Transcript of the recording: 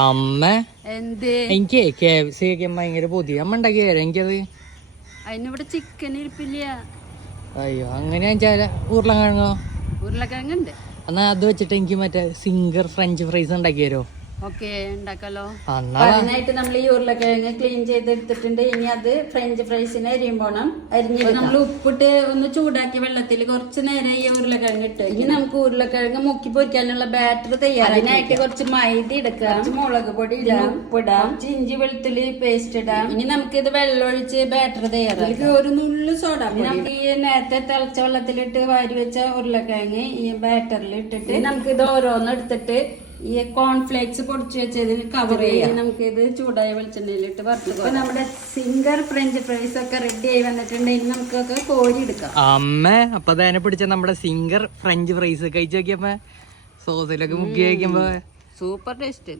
അമ്മ എനിക്ക് KFC കഴിക്കാൻ ഭയങ്കര പൊതി. അമ്മ ഉണ്ടാക്കിയ എനിക്കത് അതിനിവിടെ ചിക്കൻ ഇരിപ്പില്ല. അയ്യോ അങ്ങനെ വെച്ചാല് ഉരുളക്കിഴങ്ങോ? ഉരുളക്കിഴങ്ങുണ്ട്. എന്നാ അത് വെച്ചിട്ട് എനിക്ക് മറ്റേ സിംഗർ ഫ്രഞ്ച് ഫ്രൈസ് ഉണ്ടാക്കി തരുമോ? ഓക്കെ, ഉണ്ടാക്കാലോ. അതിനായിട്ട് നമ്മൾ ഈ ഉരുളക്കിഴങ്ങ് ക്ലീൻ ചെയ്തെടുത്തിട്ടുണ്ട്. ഇനി അത് ഫ്രഞ്ച് ഫ്രൈസിന് അരിയുമ്പോണം അരിഞ്ഞിട്ട് നമ്മൾ ഉപ്പിട്ട് ഒന്ന് ചൂടാക്കി വെള്ളത്തിൽ കുറച്ച് നേരം ഈ ഉരുളക്കിഴങ്ങ് ഇട്ട് ഇനി നമുക്ക് ഉരുളക്കിഴങ്ങ് മുക്കി പൊരിക്കാനുള്ള ബാറ്റർ തയ്യാറാക്കി അതിനായിട്ട് കുറച്ച് മൈദ എടുക്കാം, മുളക് പൊടി ഇടാം, ഉപ്പിടാം, ഇഞ്ചി വെളുത്തുള്ളി പേസ്റ്റ് ഇടാം. ഇനി നമുക്ക് ഇത് വെള്ളം ഒഴിച്ച് ബാറ്റർ തയ്യാറാക്കാം. ഒരു നുള്ളു സോഡ നമുക്ക് ഈ നേരത്തെ തിളച്ച വെള്ളത്തിലിട്ട് വാരി വെച്ച ഉരുളക്കിഴങ്ങ് ഈ ബാറ്ററിൽ ഇട്ടിട്ട് നമുക്ക് ഇത് ഓരോന്ന് എടുത്തിട്ട് ഈ കോൺഫ്ലേക്സ് പൊടിച്ചു വെച്ചതിന് കവർ ചെയ്യാം. നമുക്ക് ഇത് ചൂടായ വെളിച്ചെണ്ണയിലിട്ട് വറുത്ത് നമ്മുടെ സിംഗർ ഫ്രഞ്ച് ഫ്രൈസ് ഒക്കെ റെഡി ആയി വന്നിട്ടുണ്ട്. ഇനി നമുക്കൊക്കെ കോരി എടുക്കാം. അമ്മ അപ്പൊ അതിനെ പിടിച്ച നമ്മുടെ സിംഗർ ഫ്രഞ്ച് ഫ്രൈസ് കഴിച്ചു നോക്കിയപ്പോ സോസിലൊക്കെ മുക്കി കഴിക്കുമ്പോ സൂപ്പർ ടേസ്റ്റ്.